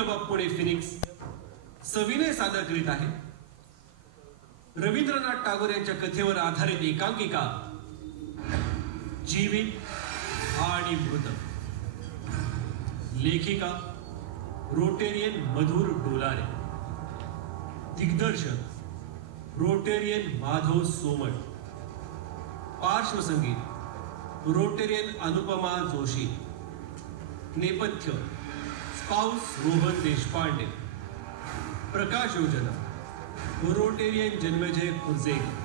Club Pune Phoenix सविनय सादर करीत आहे रवींद्रनाथ टागोर यांच्या कथेवर आधारित एकांकिका जीवित आणि मृत. लेखिका रोटेरियन मधुर डोलारे, दिग्दर्शक रोटेरियन माधव सोमण, पार्श्वसंगीत रोटेरियन अनुपमा जोशी, नेपथ्य स्पाउस रोहन देशपांडे, प्रकाश योजना रोटेरियन जन्मजय खुर्जेगी.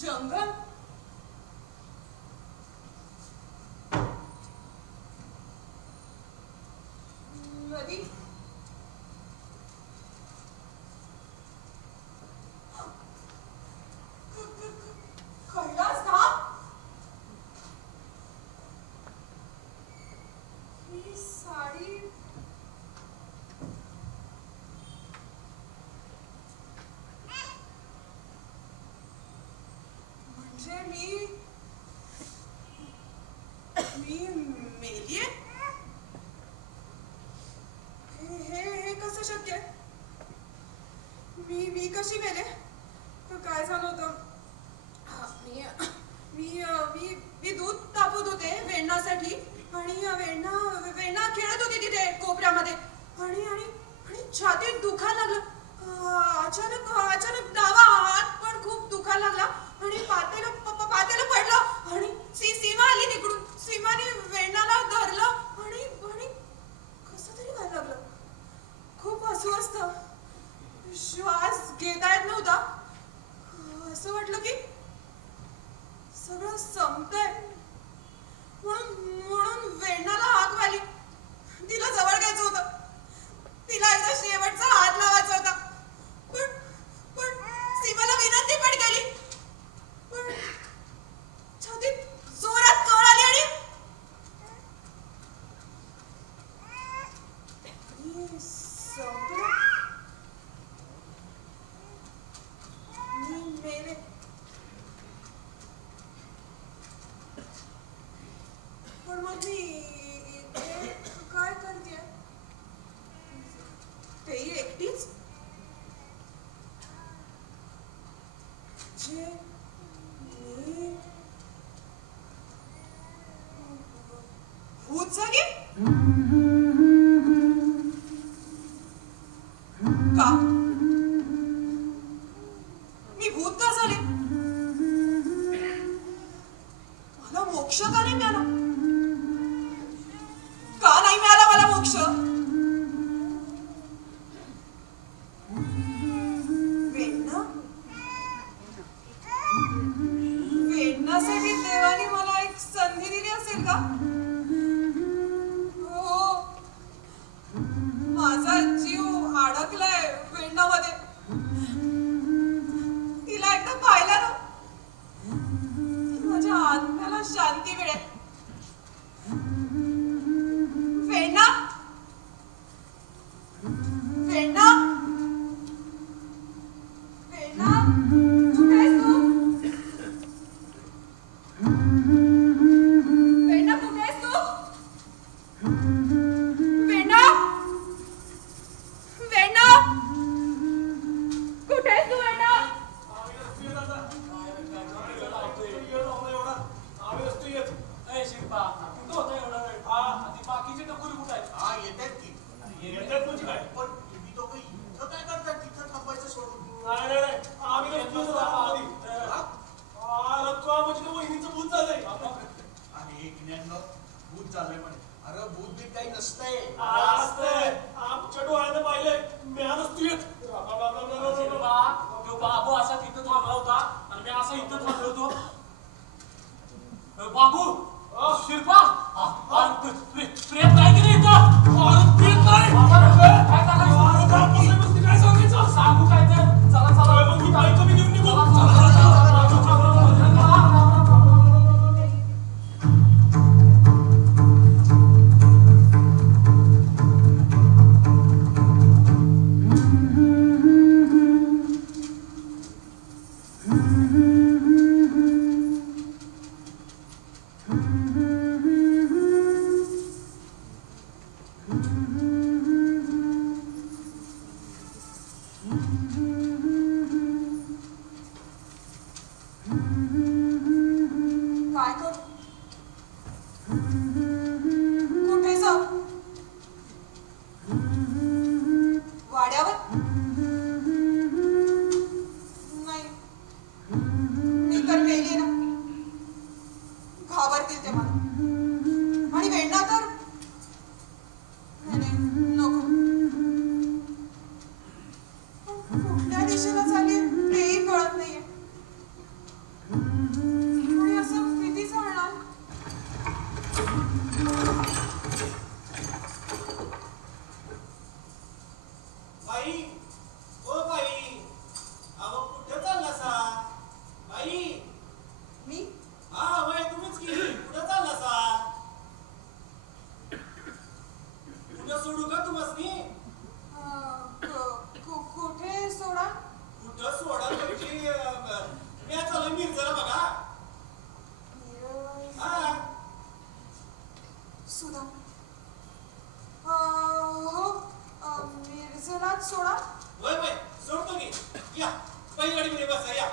जंगल नदी कैलास धाम ही साडी म्हणजे मी मेलीये. हे कसं शक्य आहे? मी कशी मेले? काय झालं होतं? मी दूध तापवत होते वेण्णासाठी आणि वेण्णा खेळत होती तिथे कोपऱ्यामध्ये आणि आणि आणि छातीत दुखायला लागलं. अचानक डावा हात पण खूप दुखायला लागला आणि पातेलं पडलं आणि सीमा आली तिकडून. सीमाने वेण्णाला धरलं आणि आणि कसं तरी व्हायला लागलं. खूप अस्वस्थ, श्वास घेता येत नव्हता. असं वाटलं की सगळं संपतंय. म्हणून वेण्णाला हाक मारली. तिला जवळ घ्यायचं होतं. तिला एकदा शेवटचा हात लावायचा होता. पण सीमाला विनंती पण केली. पण छातीत जोरात कळ आली आणि संपलं. मी मेले. पण मग मी इथे काय करतेय? तेही एकटीच? जे मी भूत झाली? का? मी भूत का झाले? मला मोक्ष का नाही मिळाला? का नाही मिळाला मला मोक्ष? वेण्णासाठी देवाने मला एक संधी दिली असेल का? हो, माझा जीव अडकलाय वेण्णामध्ये. तिला एकदा पाहिलं ना, माझ्या आत्म्याला शांती मिळेल. वेण्णा, वेण्णा, वेण्णा, कुठे आहेस तू? वेण्णा, कुठे आहेस तू? वेण्णा, वेण्णा, कुठे आहेस तू? वेण्णा, बाकीचे टकुरी कुठे आहेत? येतात की येतात म्हणजे काय? पण तुम्ही दोघं इथं काय करतात? तिथं थांबायचं सोडून. नाही आम्ही वहिनीचं भूत झालंय. अरे ज्ञान भूत झालंय म्हणे. अरे भूत बीत काही नसतंय. आमच्या डोळ्यानं पाहिलंय. म्यानच तू येत तो बाबू असा तिथं थांबला होता आणि मी असा इथं थांबलो होतो. बाबू शिरपा प्रेत काय की नाही काय सांगायचं? सांगू काय तर चला मग बायको मी घेऊन निघू. काय करू? कुठे जाऊ? वाड्यावर? नाही, मी तर मेली ना. घाबरतील ते मला. आणि वेण्णा तर नाही, नको. पण कुठल्या दिशेला चालली तेही कळत नाहीये. आणि असं किती चालणार? बाई, ओ बाई, अहो कुठे चाललासा? बाई, मी हा बाई तुम्हीच की. कुठे चाललासा? कुठं सोडू का तुम्हासनी? कुठे सोडा? कुठं सोडा म्हणजे मी चालू मिरजला बघा. हा सुधा. हो, मिरजलाच सोडा. वय वय सोडतो की. या बैलगाडीमध्ये बसा या.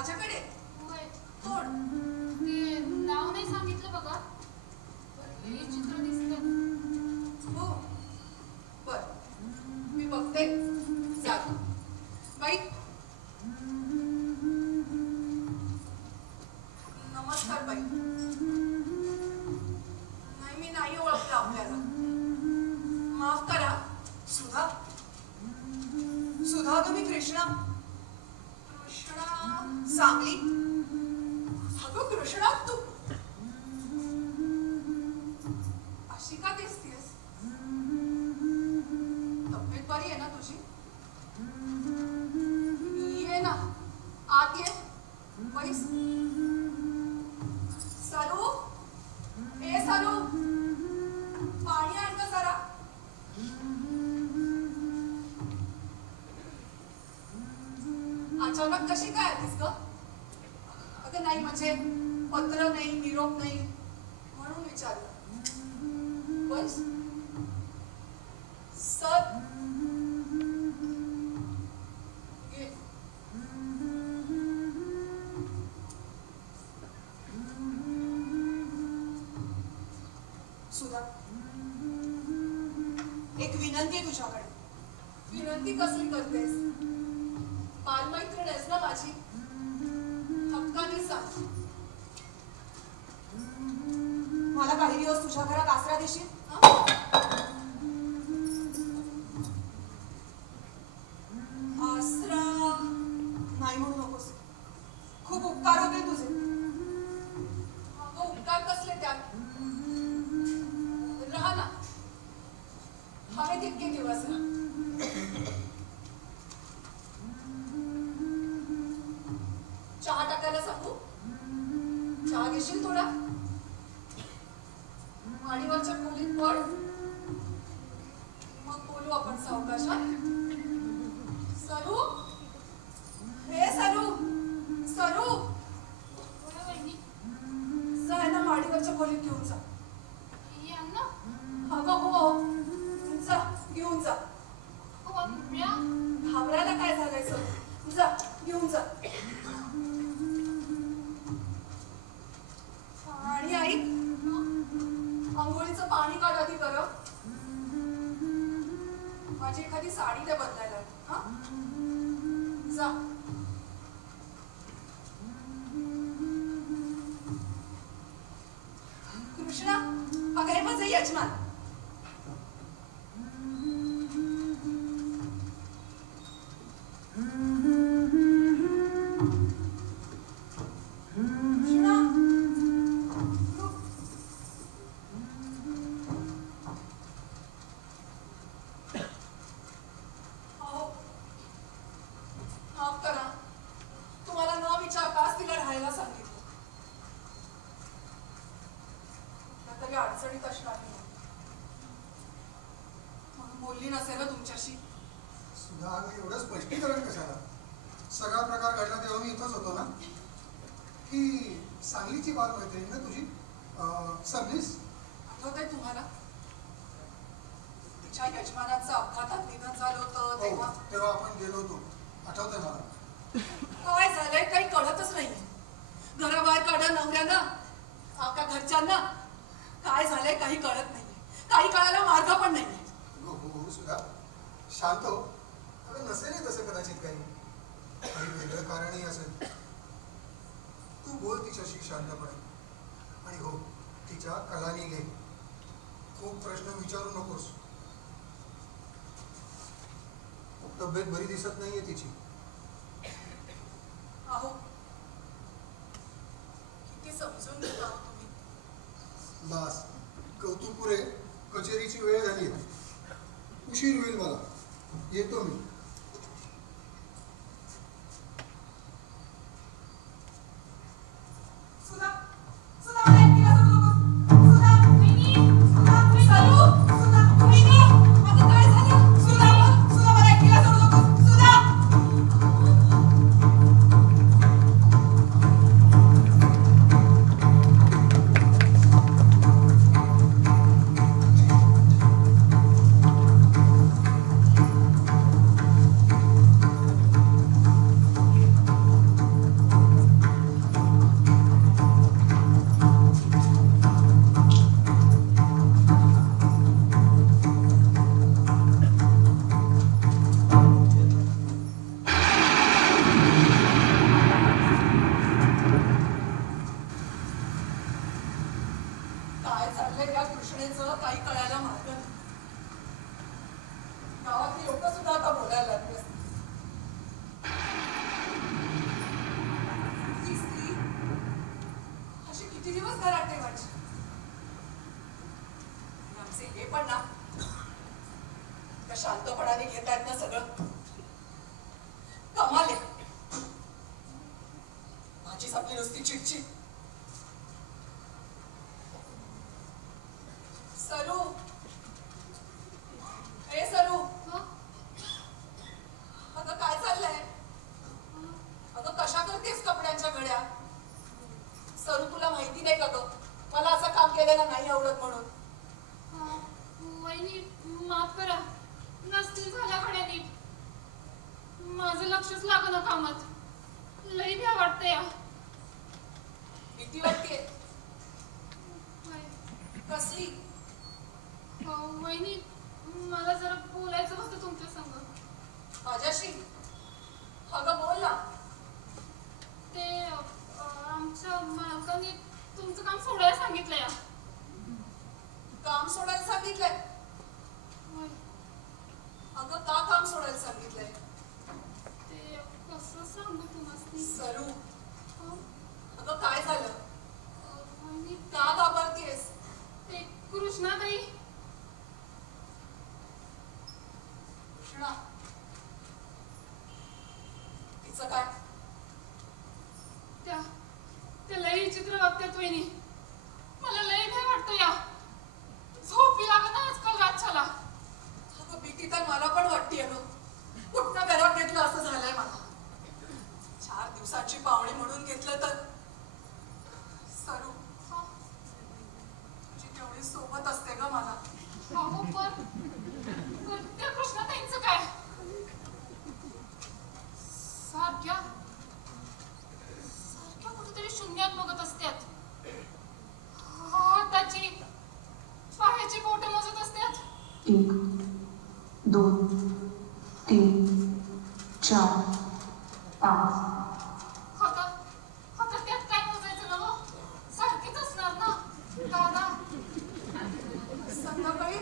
माझ्याकडे होय. कोण? ते नाव नाही सांगितलं बघा. पण लई चित्र दिसतं. हो बर मी बघते. जातो बाई. नमस्कार बाई. नाही मी नाही ओळखलं आपल्याला. माफ करा. सुधा सुधा ग मी कृष्णा. कृष्णा सांगली. अगं कृष्णा तू अशी का दिसतेस? तब्येत बरी आहे ना तुझी? ये ना आत ये. बैस. सरू ए सरू पाणी आण गं जरा. अचानक कशी काय आलीस ग? अगं नाही म्हणजे पत्र नाही निरोप नाही म्हणून विचारलं. बस सर ये. सुधा एक विनंती आहे तुझ्याकडे. विनंती कसली करतेस? बालमैत्रीण आहेस ना माझी. हक्कानी सांग. मला काही दिवस तुझ्या घरात आसरा देशील? आसरा नाही म्हणू नकोस. खूप उपकार होते तुझे. अगं उपकार कसले त्यात? राहा ना. हवे तितके दिवस राहा. चहा टाकायला सांगू? चहा घेशील थोडा? माडीवरच्या खोलीत पड. मग बोलू आपण सावकाशात. सरू हे सरू सरू होय वहिनी. जा ना माडीवरच्या खोलीत घेऊन जा. ये आण ना. अगं हो जा घेऊन जा. अगं बापऱ्या. घाबरायला काय झालंय सर? जा घेऊन जा. आणि आई आंघोळीचं पाणी काढ आधी बरं. माझी एखादी साडी ते बदलायला. हा जा. कृष्णा अगं हे माझं यजमान. कृष्णा अहो माफ करा. तुम्हाला न विचारताच तिला राहायला सांगितलं. कुठल्या तरी अडचणीत असणार मी. म्हणून बोलली नसेल ना तुमच्याशी. सुद्धा अगं एवढं स्पष्टीकरण कशाला? सगळा प्रकार घडला तेव्हा मी इथंच होतो ना. ही सांगलीची बालमैत्रीण ना तुझी सबनीस? आठवतंय तुम्हाला? तिच्या यजमानाचं अपघातात निधन झालं होतं तेव्हा. हो, तेव्हा आपण गेलो होतो. आठवतंय मला. काय झालंय काही कळतच नाही. घराबाहेर काढा नवऱ्यानं का घरच्यांना. काय झालंय काही कळत नाही. काही कळायला मार्ग पण नाही. हो हो सुद्धा शांत हो. अगं नसेल तसं कदाचित काही वेगळं कारणही असेल. तू बोल तिच्याशी शांतपणे. आणि हो तिच्या कलानी घे. खूप प्रश्न विचारू नकोस. तब्येत बरी दिसत नाहीये तिची. अहो किती समजून घेता तुम्ही. बास कौतुक पुरे. कचेरीची वेळ झाली. उशीर होईल मला. येतो मी. सुधा सुधा मला एकटीला सोडू नकोस. सुधा वहिनी. सुधा सरू सुधा वहिनी अगं काय झालं? सुधा सुधा मला एकटीला सोडू नकोस. सुधा घरात ठेवायची. आमचे हे पण ना त्या शांतपणाने घेतायत ना सगळं, कमाल आहे. माझीच आपली नुसती चिडचिड. सरू, ए सरू, अगं काय चाललंय? अगं कशा करतेस कपड्यांच्या घड्या? सरू तुला माहिती नाही का ग, मला असं काम केलेलं नाही आवडत म्हणून. वहिनी माफ करा, नसतील झाल्या घड्या नीट. माझं लक्षच लागलं कामात. लई भ्या वाटतंय. भीती वाटतेय? कसली? वहिनी मला जरा बोलायचं होतं तुमच्या संग. माझ्याशी? अगं बोल ना. ते आमच्या मालकाने तुमचं काम सोडायला सांगितलंय. काम सोडायला सांगितलंय? अगं का काम सोडायला सांगितलंय? ते कसं सांगू तुम्हाला? सरू, अगं काय झालं? वहिनी का घाबरतेस? ते कृष्णाताई. कृष्णा, तिचं काय? त्या लई विचित्र वागतात वहिनी. मला लई भय वाटतं. झोपी लागत नाही आजकाल रातच्याला. अगं भीती तर मला पण वाटतेय ग. कुठनं घरात घेतलं असं झालंय मला. 4 दिवसाची पाहुणी म्हणून घेतलं तर. सरू, तुझी तेवढी सोबत असते ग मला. अहो पण त्या कृष्णाताईंचं काय? सारख्या कुठेतरी शून्यात बघत असतात. हाताची पायाची बोटे मोजत असतात. 1 2 3 4 5. हातात त्यात काय मोजायचं ना मग? सारखीच असणार ना दादा. संध्याकाळी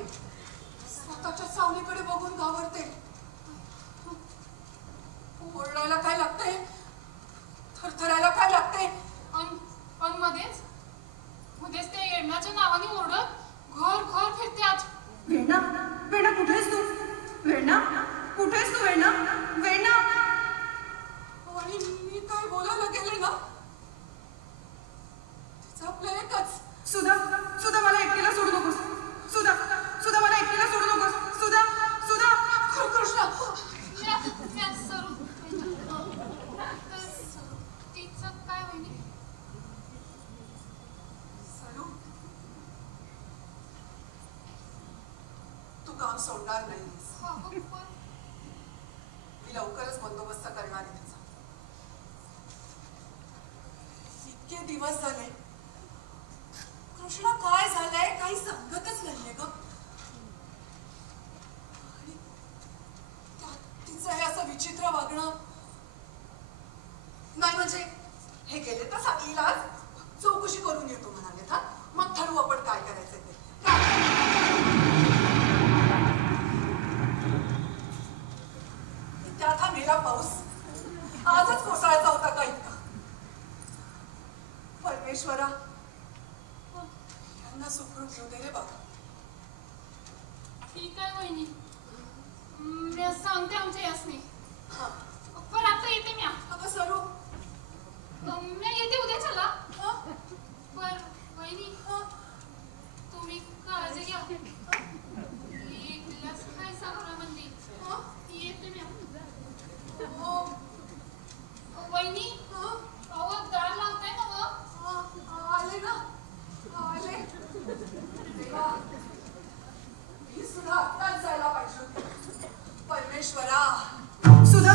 स्वतःच्या सावलीकडे बघून घाबरते. ओरडायला काय लागतंय, थरथरायला काय लागतंय. अन मध्येच त्या येण्याच्या नावाने ओरडत घर फिरत्यात. वेण्णा, वेण्णा कुठेस तू? वेण्णा कुठेस तू? वेण्णा, वेण्णा. आणि मी काय बोलायला गेले ना, तिचं आपलं एकच. सुधा, मला एकटीला सोडू नकोस. सुधा मला एकटीला सोडू नकोस. सुधा, कृष्णा. तिचं काय वहिनी? सरू, तू काम सोडणार नाहीस. मी लवकरच बंदोबस्त करणार आहे तिचा. इतके दिवस झाले कृष्णा काय झालंय काही समजतच नाहीये ग. आणि तिचं हे असं विचित्र वागणं. नाही म्हणजे हे गेले तर साकीला चौकशी करून येतो म्हणाले ना, मग ठरवू आपण काय करायचं ते. त्यात हा मेला पाऊस आजच कोसळायचा होता का इतका. परमेश्वरा, यांना सुखरूप घेऊ दे रे बाबा. ठीक आहे वहिनी, मी सांगते आमच्या यासनी. हा, पण आता येते मी. अगं सरू, मी येते उद्याच्याला. पण वहिनी तुम्ही काळजी घ्या. एक ग्लास खायचा घरामध्ये. येते मी. वहिनी अहो दार लावताय ना मग? आले ना, आले. देवा, मी सुद्धा आत्ताच जायला पाहिजे. परमेश्वरा, सुद्धा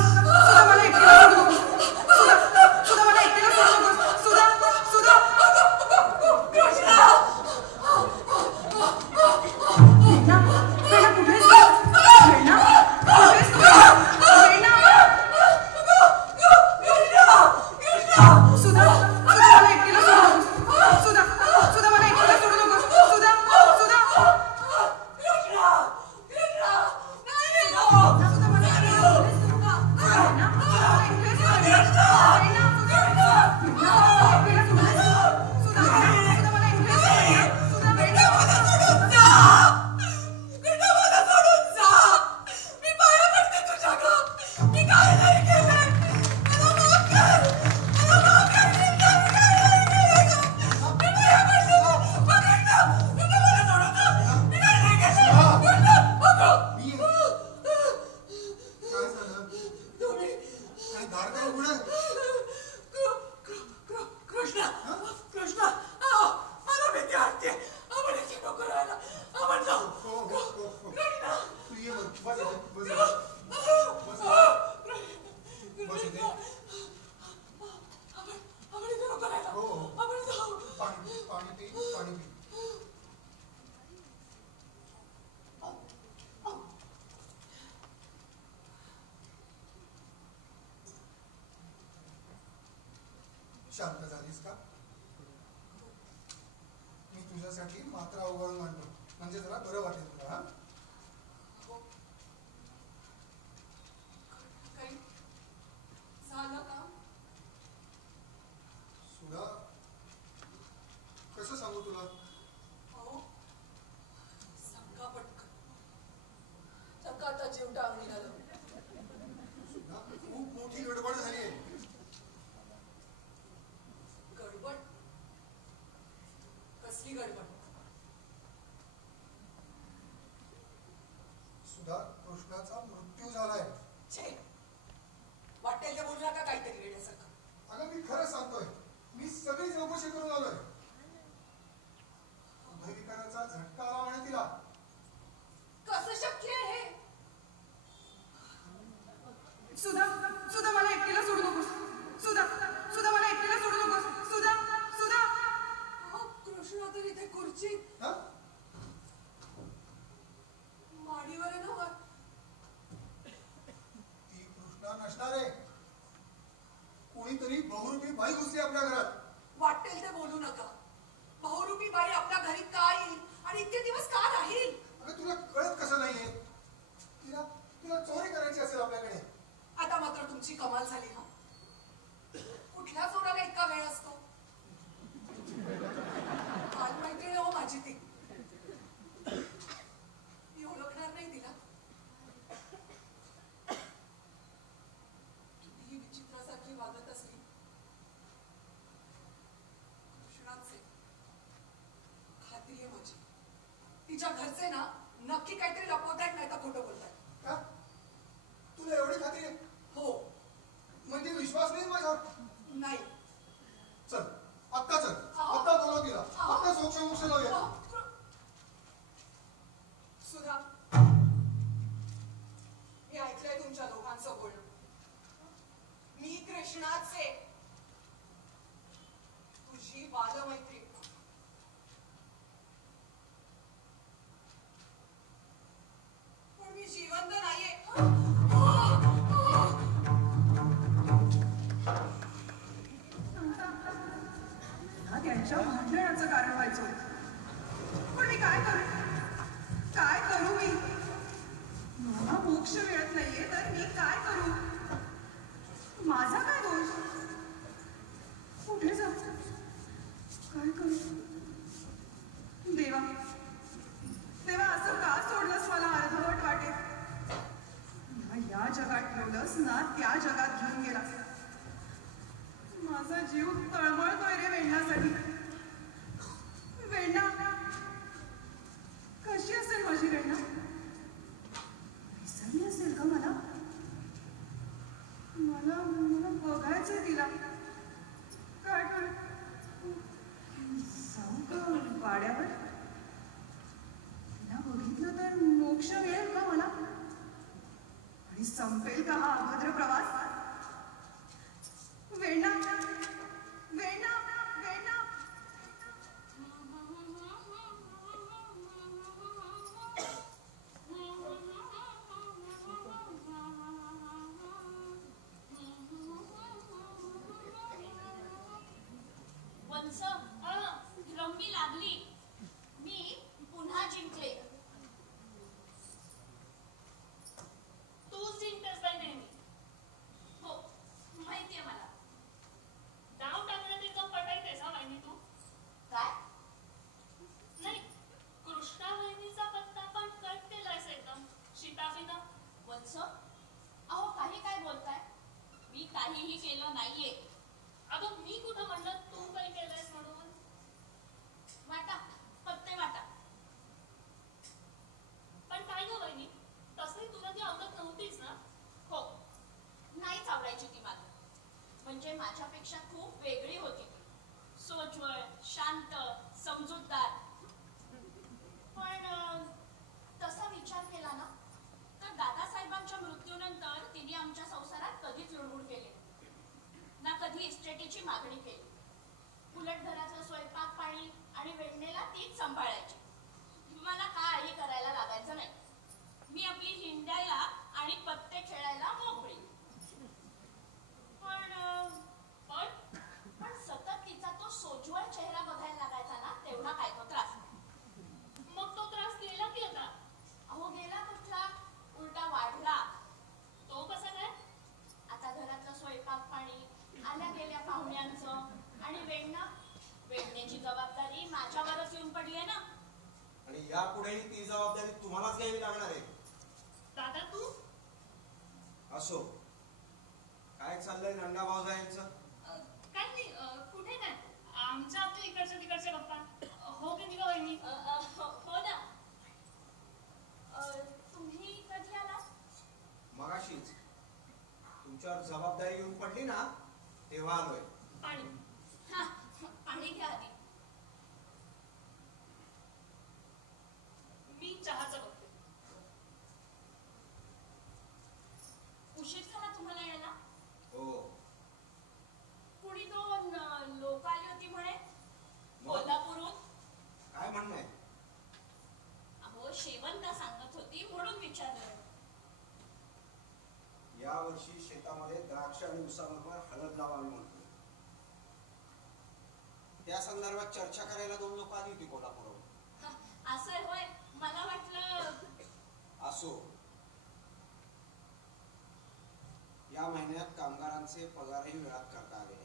शांत झालीस का? मी तुझ्यासाठी मात्रा उघडून आणतो, म्हणजे जरा बरं वाटेल तुला. हा हो. काही झालं का? सुधा, कसं सांगू तुला? हो, सांगा पटकन. नका आता जीव टांगणी घालू. सुधा, खूप मोठी गडबड झाली आहे. गडबड? कसली गडबड? सुधा, कृष्णाचा मृत्यू झालाय. छे, वाटेल ते बोलू नका काहीतरी वेड्यासारखं. अगं, मी खरं सांगतोय. मी सगळी चौकशी करून आलोय. हृदयविकाराचा झटका आला म्हणे तिला. कसं शक्य आहे हे? सुधा, सुधा, मला एकटीला सोडू नकोस. सुधा, सुधा, मला एकटीला सोडू नकोस. सुधा, सुधा. अहो, कृष्णा तर इथे खुर्चीत हा? माडीवर आहे ना वर. ती कृष्णा नसणार आहे. कोणीतरी बहुरूपी बाई घुसली आपल्या घरात. वाटेल ते बोलू नका. बहुरूपी बाई आपल्या घरी का येईल आणि इतके दिवस का राहील? अगं, तुला कळत कसं नाहीये? तिला तुला चोरी करायची असेल आपल्याकडे. आता मात्र तुमची कमाल झाली ना. कुठल्या चोराला इतका वेळ असतो? काल मैत्रीण हो माझी ती. मी ओळखणार नाही तिला. कितीही विचित्रासारखी वागत असली, कृष्णाचे खात्री आहे माझी. तिच्या घरचे ना नक्की काहीतरी लपवतायत, नाही तर खोटं बोलतायत. का? तुला एवढी खात्री आहे? हो. म्हणजे विश्वास नाही माझ्यावर? नाही. चल, आत्ता चल. अहो. आत्ता बोलव तिला. अहो. आत्ता सोक्ष लावूया. सुधा, मी ऐकलंय तुमच्या दोघांचं बोलणं. मी कृष्णाचे, तुझी बालमैत्री. पण मी जिवंत नाहीये. त्यांच्या भांडणाचं कारण व्हायचं. पण मी काय करू? काय करू मी? मला मोक्ष मिळत नाहीये, तर मी काय करू? माझा काय दोष? कुठे जाऊ? काय करू? देवा, देवा, असं का सोडलंस मला अर्धवट वाटेत? ना या जगात ठेवलंस, ना त्या जगात घेऊन गेलास. माझा जीव तळमळतोय रे वेण्णासाठी. वेण्णा कशी असेल माझी वेण्णा? विसरली असेल का मला? मला मला बघायचंय तिला. काय कर जाऊ का वाड्यावर? तिला बघितलं तर मोक्ष मिळेल का मला? आणि संपेल का हा अभद्र प्रवास? वेण्णा, वेण्णा, वेण्णा. वंस, रंगी लागली. मी पुन्हा जिंकले. तूच जिंकतेस बाई नेहमी. हो, माहितीये मला. डाव टाकण्यात एकदम पटायतेस हा वहिनी तू. काय? नाही, कृष्णा वहिनीचा पत्ता पण कट केलायस एकदम शिताफिता. वत्स, अहो काही काय बोलताय? मी काहीही केलं नाहीये. अगं मी कुठं म्हणलं तू काही केलंयस म्हणून. वाटा, पत्ते वाटा. पण काय ग वहिनी, तसंही तुला ती आवडत नव्हतीच ना? हो, नाहीच आवडायची ती मला. म्हणजे माझ्यापेक्षा खूप वेगळी होती ती. सोज्वळ, शांत, समजूतदार. पण तसा विचार केला ना, तर दादासाहेबांच्या मृत्यूनंतर तिने आमच्या संसारात कधीच लुडबुड केली ना, कधी इस्टेटीची मागणी केली. उलट घरातलं स्वयंपाक पाणी आणि वेण्णेला तीच सांभाळायची. मला काही करायला लागायचं नाही. मी आपली हिंडायला आणि पत्ते खेळायला मोकळी. पण पण पण वेडण्याची जबाबदारी माझ्यावरच येऊन पडली आहे ना. आणि यापुढेही ती जबाबदारी तुम्हालाच घ्यावी लागणार आहे. दादा तू असो, काय चाललंय नंदा भाऊजायांचं? काय नाही कुठे काय आमच्या आता इकडच्या तिकडच्या गप्पा. हो की नाही गं वहिनी? हो ना. तुम्ही कधी आलात? मगाशीच तुमच्यावर जबाबदारी येऊन पडली ना तेव्हा आलोय. पाणी. हा, पाणी घ्या आधी. मी चहाचं बघते. उशीर झाला तुम्हाला यायला? हो. कुणी दोन लोक आली होती म्हणे मग? कोल्हापूरहून. काय म्हणणं आहे? अहो शेवंता सांगत होती म्हणून विचारलं. या वर्षी शेतामध्ये द्राक्ष आणि उसाबरोबर हळद लावावी म्हणतो. त्या संदर्भात चर्चा करायला 2 लोक आली होती कोल्हापूरहून. असं होय, मला वाटलं. असो, या महिन्यात कामगारांचे पगारही वेळात करता आले.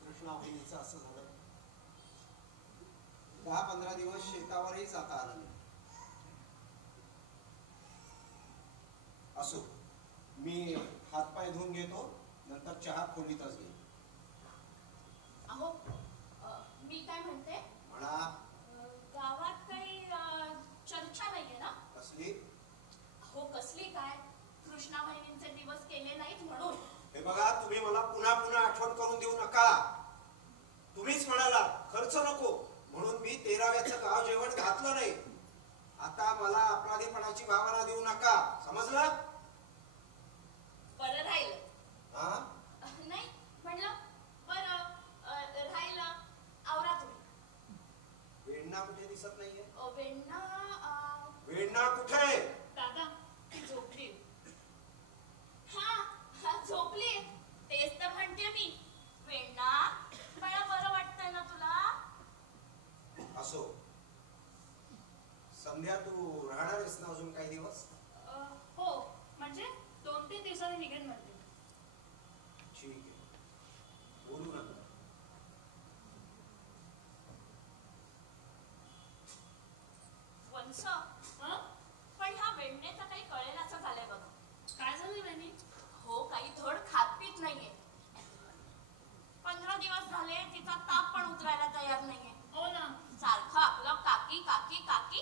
कृष्णा बहिणीचं असं झालं, 10-15 दिवस शेतावरही जाता आलं नाही. असो, मी हातपाय धुवून घेतो, नंतर चहा खोलीतच घेईन. अहो मी काय म्हणते, म्हणा. गावात काही चर्चा नाहीये ना? कसली? हो कसली काय, कृष्णा बहिणींचे दिवस केले नाहीत म्हणून. हे बघा, तुम्ही मला पुन्हा पुन्हा आठवण करून देऊ नका. तुम्हीच म्हणाला खर्च नको म्हणून मी 13व्याचं गाव जेवण घातलं नाही. आता मला अपराधीपणाची भावना देऊ नका, समजलं? बरं राहिलं. हा? नाही म्हणलं बरं राहिलं. आवरा तुम्ही. वेण्णा कुठे दिसत नाहीये? वेण्णा वेण्णा कुठे? दादा ती झोपली. हा झोपली. तेच तर म्हणते मी. वेण्णा मला बरं वाटतंय ना तुला? असो, संध्या तू राहणार आहेस ना अजून काही दिवस? हो म्हणजे 2-3 दिवसांनी निघेन म्हणते. ठीक आहे, बोलू नका. वंश, हं? पण ह्या वेण्णेचं काही कळेल असं झालंय बघा. काय झालं वहिनी? हो काही धड खात पीत नाहीये. 15 दिवस झाले तिचा ताप पण उतरायला तयार नाहीये. हो ना. सारखं आपलं काकी काकी काकी.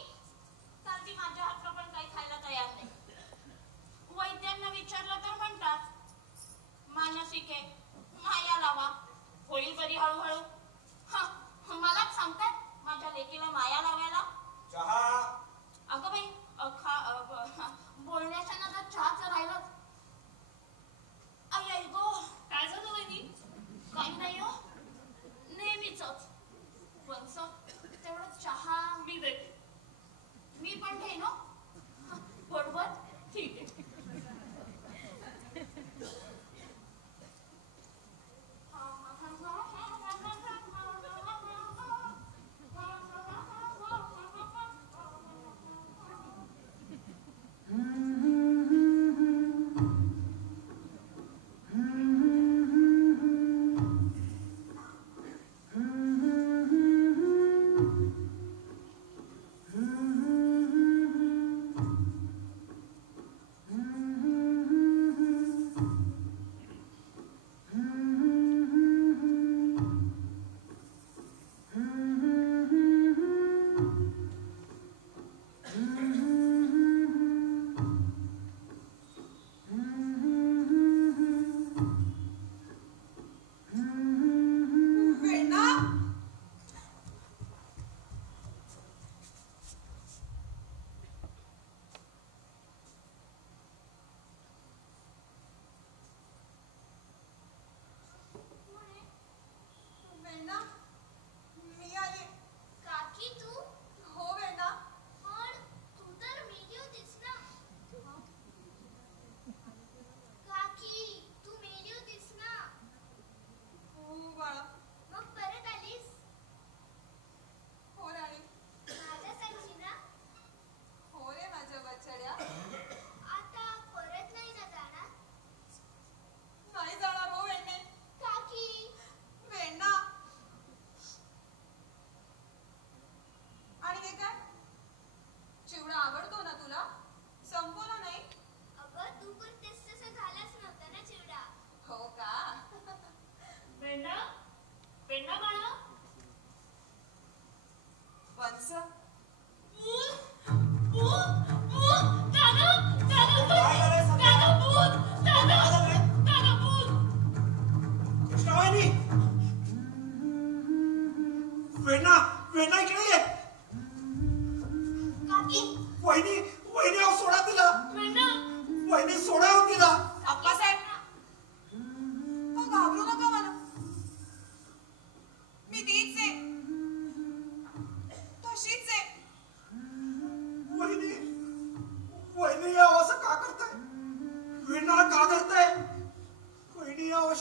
तर ती माझ्या हातचं पण काही खायला तयार नाही. वैद्यांना विचारलं तर म्हणतात मानसिक आहे, माया लावा, होईल बरी हळूहळू. मलाच सांगतात माझ्या लेकीला माया लावायला. चहा.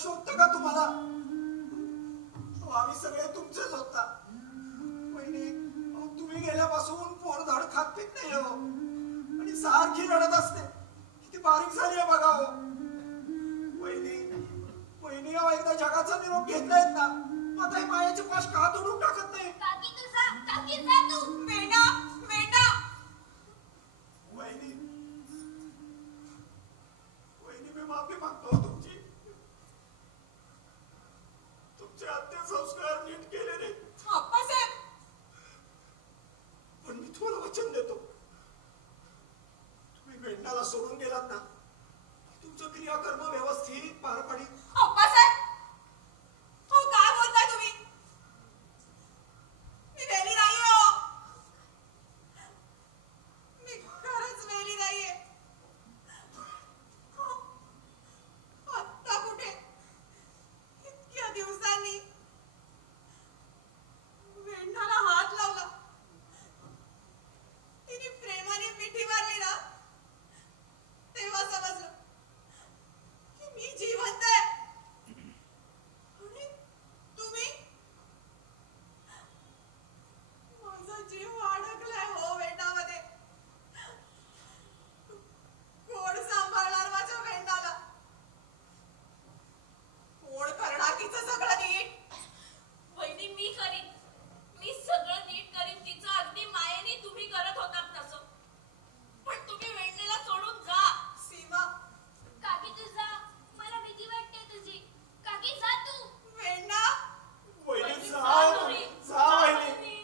शोधतं का तुम्हाला? आम्ही सगळे तुमचेच होता. वहिनी, तुम्ही गेल्यापासून पोर धड खात पीत नाही हो, आणि सारखी रडत असते. किती बारीक झाली आहे बघा हो. वहिनी वहिनी, एकदा जगाचा निरोप घेत नाहीत ना, आता ही मायाचे पाश का तोडून टाकत नाही? काकी जा तू. वेण्णा वेण्णा वहिनी वहिनी, मी माफी मागतो तुमची. तुमचे अंत्यसंस्कार नीट केले नाही, अप्पासाहेब. पण मी तुम्हाला वचन देतो, तुम्ही वेण्णाला सोडून गेलात ना, तुमचं क्रियाकर्म व्यवस्थित पार पाडी. अप्पासाहेब, हो काय बोलताय तुम्ही? मी वेली नाहीये हो. मी खरंच वेली नाहीये. आत्ता कुठे, इतक्या दिवसांनी वेण्णाला हात लावला, तिने प्रेमाने मिठी मारली ना, तेव्हा समजलं की मी जिवंत आहे. आणि तुम्ही, माझा जीव अडकलाय हो वेण्णामध्ये. कोण सांभाळणार माझ्या वेण्णाला? कोण करणार तिचं सगळं नीट? वहिनी, मी सगळं नीट करीन तिचं, अगदी मायेने तुम्ही करत होतात तसं. पण तुम्ही वेण्णेला सोडून जा. सीमा, काकी तू जा, मला भीती वाटते तुझी. काकी जा तू. वेण्णा, वहिनी जा, तुम्ही. जा वहिनी.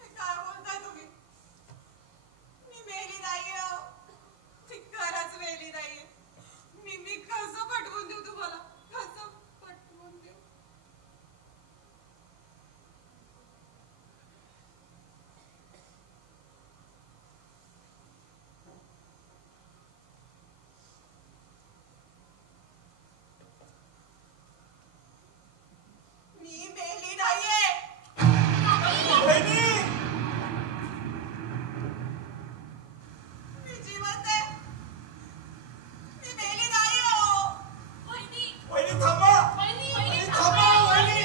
हे काय बोलताय तुम्ही? मी मेली नाहीये हो. मी खरंच मेली नाहीये. मी कसं पटवून देऊ तुम्हाला? कसं पटवून देऊ? मी मेली नाहीये. वहिनी, मी जिवंत आहे. मी मेली नाहीये हो. वहिनी, वहिनी थांबा. वहिनी, वहिनी थांबा, वहिनी.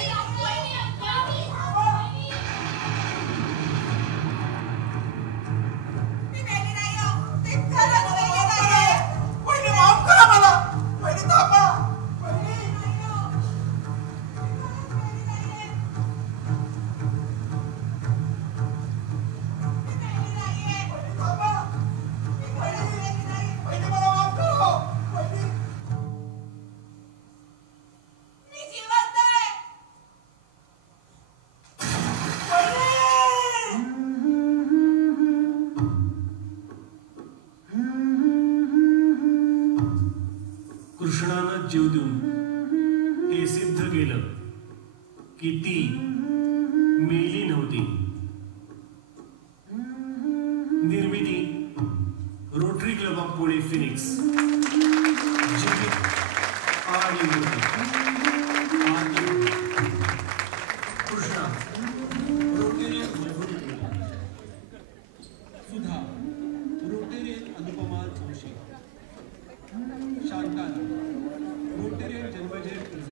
मी मेली नाही हो. मी खरंच मेली नाहीये. वहिनी माफ करा मला. वहिनी थांबा. वहिनी, नाही हो. मी खरंच मेली नाहीये. मी मेली नाहीये. वहिनी थांबा. मी खरंच मेली नाहीये. वहिनी मला माफ करा. वहिनी, मी जिवंत आहे. कृष्णानं जीव देऊन हे सिद्ध केलं की ती मेली नव्हती. निर्मिती rotary club of Pune Phoenix. जीवित आणि मृत्यू.